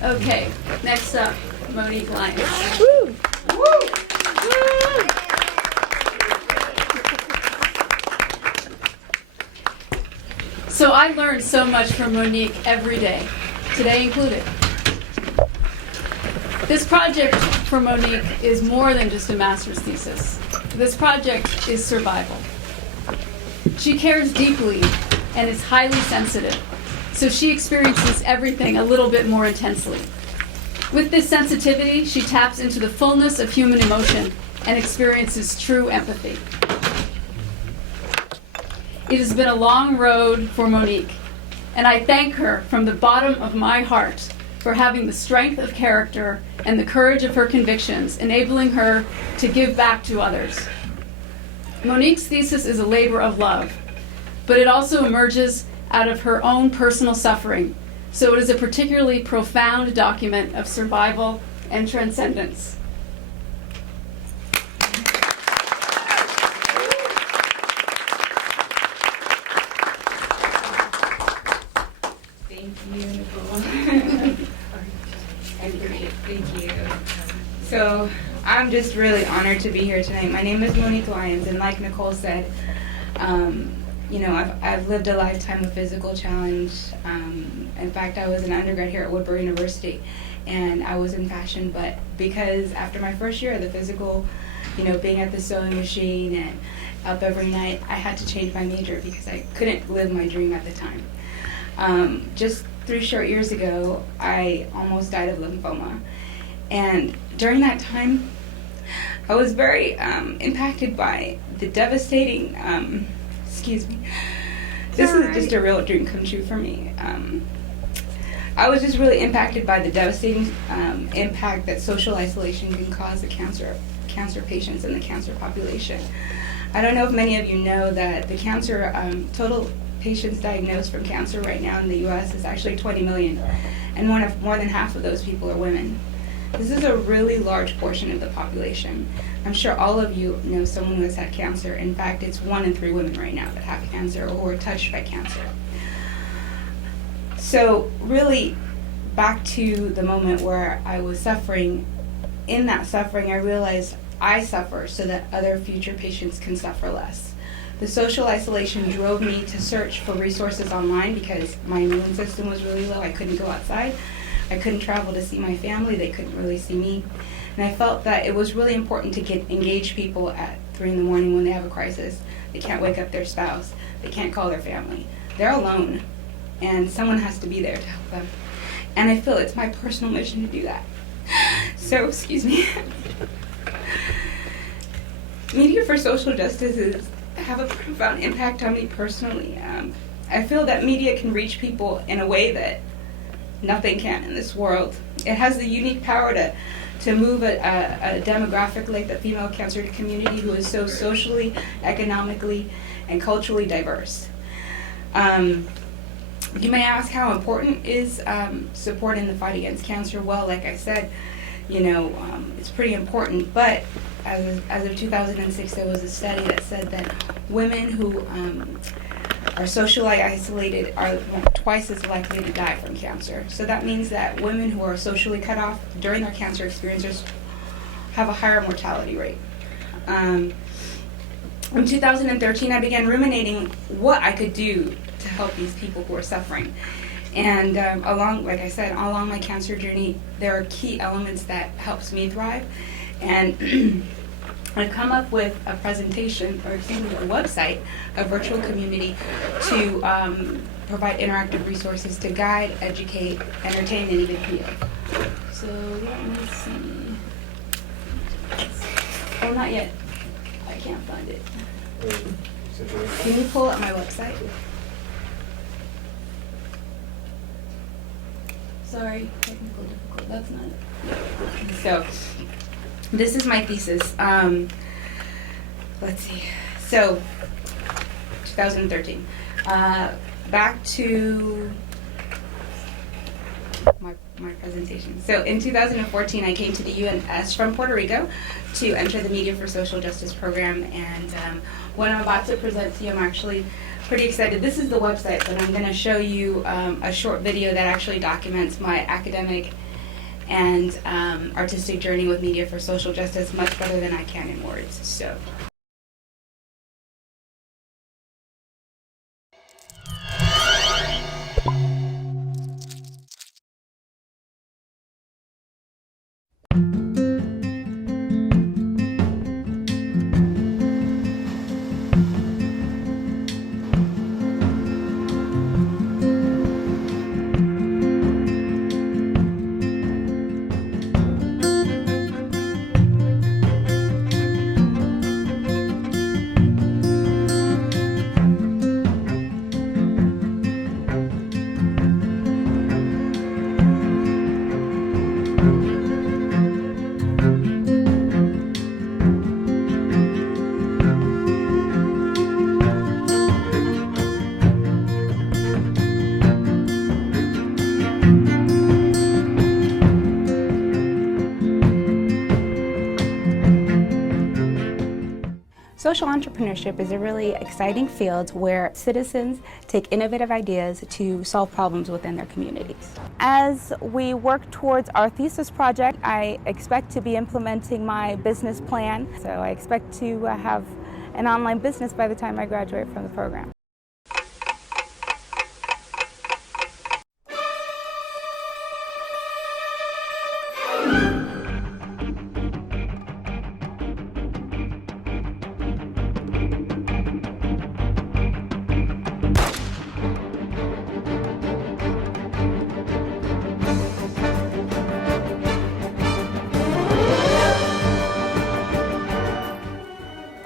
Okay, next up, Monique Lyons. Woo. Woo. So I learned so much from Monique every day, today included. This project for Monique is more than just a master's thesis. This project is survival. She cares deeply and is highly sensitive, so she experiences everything a little bit more intensely. With this sensitivity, she taps into the fullness of human emotion and experiences true empathy. It has been a long road for Monique, and I thank her from the bottom of my heart for having the strength of character and the courage of her convictions, enabling her to give back to others. Monique's thesis is a labor of love, but it also emerges out of her own personal suffering, so it is a particularly profound document of survival and transcendence. Thank you, Nicole. Thank you. So I'm just really honored to be here tonight. My name is Monique Lyons, and like Nicole said, I've lived a lifetime of physical challenge. In fact, I was an undergrad here at Woodbury University, and I was in fashion, but because after my first year of the physical, being at the sewing machine and up every night, I had to change my major because I couldn't live my dream at the time. Just 3 short years ago, I almost died of lymphoma. And during that time, I was very impacted by the devastating, this is just a real dream come true for me. I was just really impacted by the devastating impact that social isolation can cause the cancer patients and the cancer population. I don't know if many of you know that the cancer total patients diagnosed from cancer right now in the U.S. is actually 20 million, and more than half of those people are women. This is a really large portion of the population. I'm sure all of you know someone who has had cancer. In fact, it's 1 in 3 women right now that have cancer or who are touched by cancer. So really, back to the moment where I was suffering, in that suffering I realized I suffer so that other future patients can suffer less. The social isolation drove me to search for resources online because my immune system was really low. I couldn't go outside. I couldn't travel to see my family. They couldn't really see me. And I felt that it was really important to engage people at 3 in the morning when they have a crisis. They can't wake up their spouse. They can't call their family. They're alone, and someone has to be there to help them. And I feel it's my personal mission to do that. So, excuse me. Media for social justice have a profound impact on me personally. I feel that media can reach people in a way that nothing can in this world. It has the unique power to move a demographic like the female cancer community who is so socially, economically, and culturally diverse. You may ask how important is support in the fight against cancer. Well, like I said, it's pretty important, but as of 2006, there was a study that said that women who are socially isolated are twice as likely to die from cancer. So that means that women who are socially cut off during their cancer experiences have a higher mortality rate. In 2013, I began ruminating what I could do to help these people who are suffering. And along my cancer journey, there are key elements that helps me thrive. And I've come up with a presentation, or a website, a virtual community to provide interactive resources to guide, educate, entertain, and even heal. So let me see. Oh, not yet. I can't find it. Can you pull up my website? Sorry, technical difficulty. That's not it. So, this is my thesis. Let's see. So, 2013. Back to my presentation. So, in 2014, I came to the UNS from Puerto Rico to enter the Media for Social Justice program. And what I'm about to present to you, I'm actually pretty excited. This is the website, but I'm going to show you a short video that actually documents my academic and artistic journey with media for social justice much better than I can in words. So. Social entrepreneurship is a really exciting field where citizens take innovative ideas to solve problems within their communities. As we work towards our thesis project, I expect to be implementing my business plan. So I expect to have an online business by the time I graduate from the program.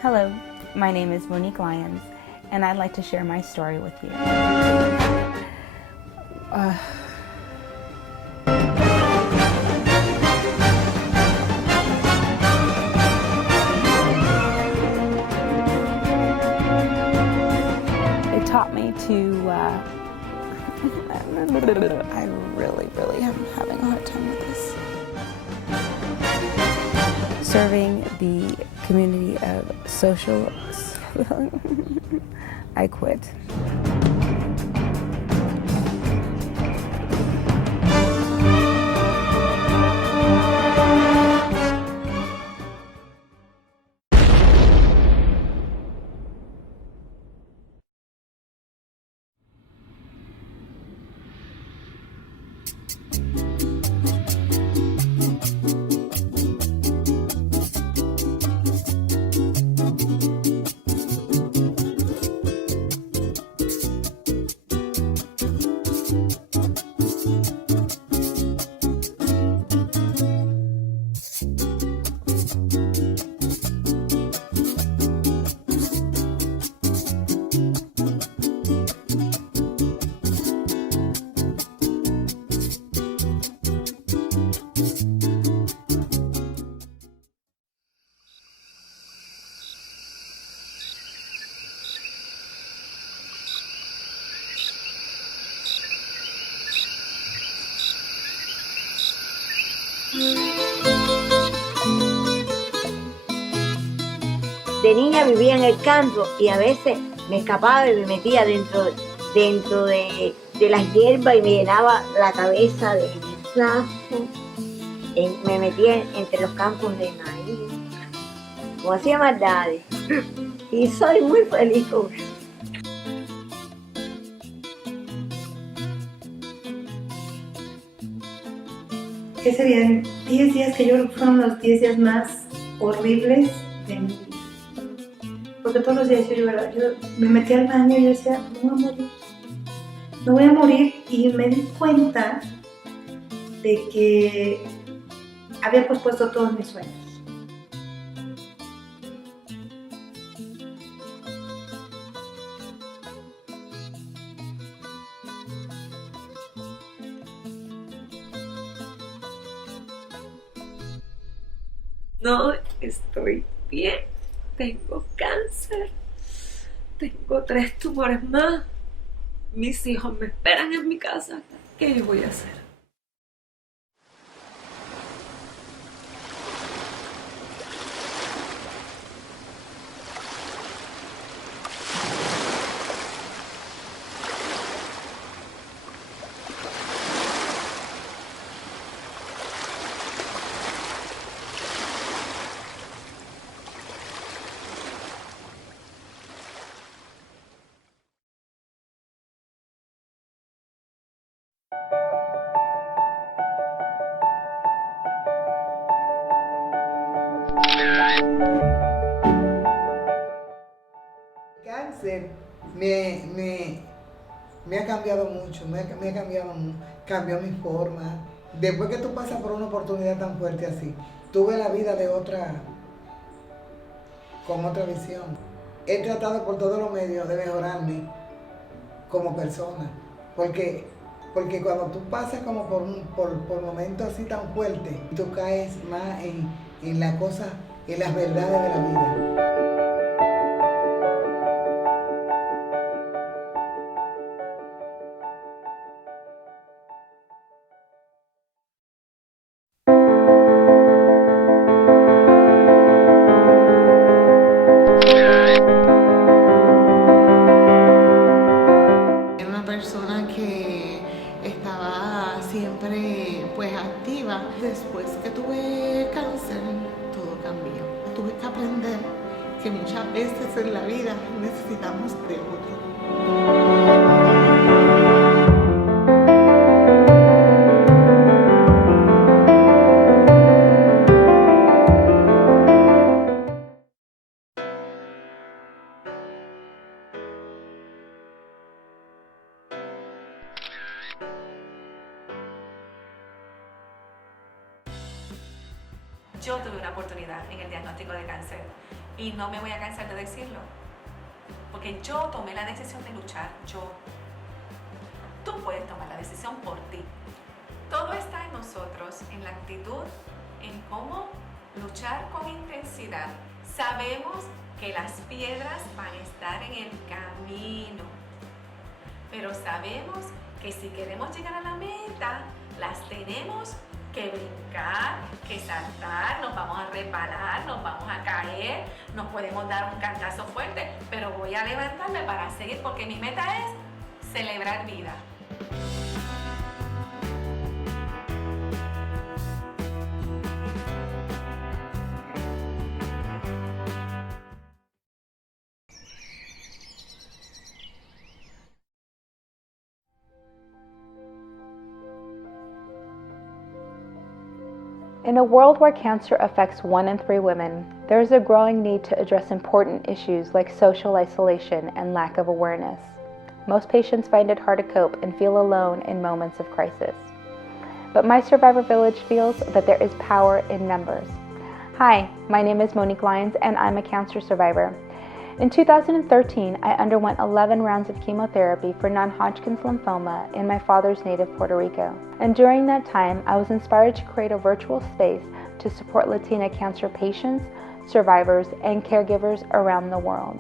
Hello, my name is Monique and I'd like to share my story with you. It taught me to, I really am having a hard time with this. Serving the community of social, I quit. De niña vivía en el campo y a veces me escapaba y me metía dentro de las hierbas y me llenaba la cabeza de sapo. Me metía entre los campos de maíz, como hacía maldades. Y soy muy feliz con eso. ¿Qué serían 10 días que yo creo que fueron los 10 días más horribles de mi vida? Porque todos los días yo me metí al baño y yo decía, no voy a morir, y me di cuenta de que había pospuesto todos mis sueños. No estoy bien, tengo cáncer, tengo 3 tumores más, mis hijos me esperan en mi casa, ¿qué yo voy a hacer? cáncer me ha cambiado mucho, cambió mi forma. Después que tú pasas por una oportunidad tan fuerte así, tuve la vida con otra visión. He tratado por todos los medios de mejorarme como persona, porque cuando tú pasas como por momentos así tan fuertes, tú caes más en las cosas, en las verdades de la vida. Persona que estaba siempre pues activa. Después que tuve cáncer, todo cambió. Tuve que aprender que muchas veces en la vida necesitamos de otro. Yo tuve una oportunidad en el diagnóstico de cáncer y no me voy a cansar de decirlo, porque yo tomé la decisión de luchar, Tú puedes tomar la decisión por ti. Todo está en nosotros, en la actitud, en cómo luchar con intensidad. Sabemos que las piedras van a estar en el camino, pero sabemos que si queremos llegar a la meta, las tenemos que brincar, que saltar, nos vamos a resbalar, nos vamos a caer, nos podemos dar un cantazo fuerte, pero voy a levantarme para seguir porque mi meta es celebrar vida. In a world where cancer affects 1 in 3 women, there is a growing need to address important issues like social isolation and lack of awareness. Most patients find it hard to cope and feel alone in moments of crisis. But My Survivor Village feels that there is power in numbers. Hi, my name is Monique and I'm a cancer survivor. In 2013, I underwent 11 rounds of chemotherapy for non-Hodgkin's lymphoma in my father's native Puerto Rico. And during that time, I was inspired to create a virtual space to support Latina cancer patients, survivors, and caregivers around the world.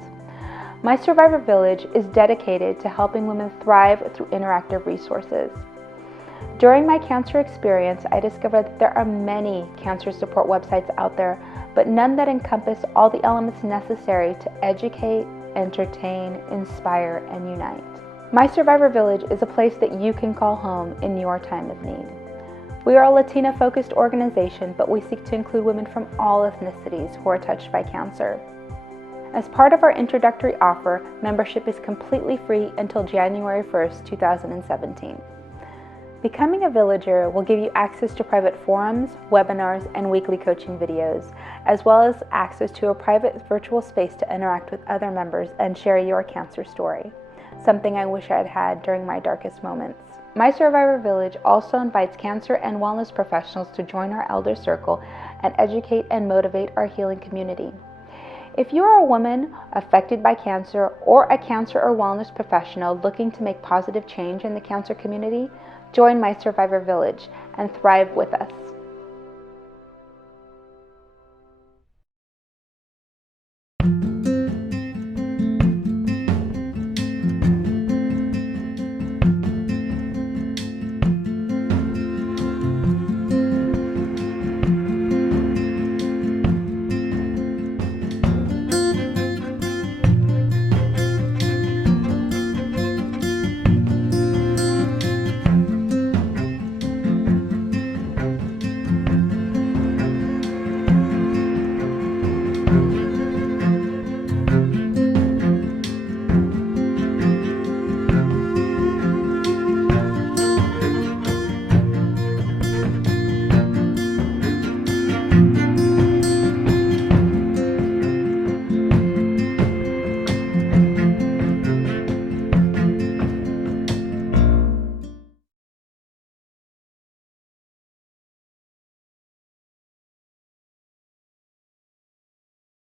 My Survivor Village is dedicated to helping women thrive through interactive resources. During my cancer experience, I discovered that there are many cancer support websites out there, but none that encompass all the elements necessary to educate, entertain, inspire, and unite. My Survivor Village is a place that you can call home in your time of need. We are a Latina-focused organization, but we seek to include women from all ethnicities who are touched by cancer. As part of our introductory offer, membership is completely free until January 1st, 2017. Becoming a villager will give you access to private forums, webinars, and weekly coaching videos, as well as access to a private virtual space to interact with other members and share your cancer story, something I wish I had had during my darkest moments. My Survivor Village also invites cancer and wellness professionals to join our Elder Circle and educate and motivate our healing community. If you are a woman affected by cancer or a cancer or wellness professional looking to make positive change in the cancer community, join My Survivor Village and thrive with us.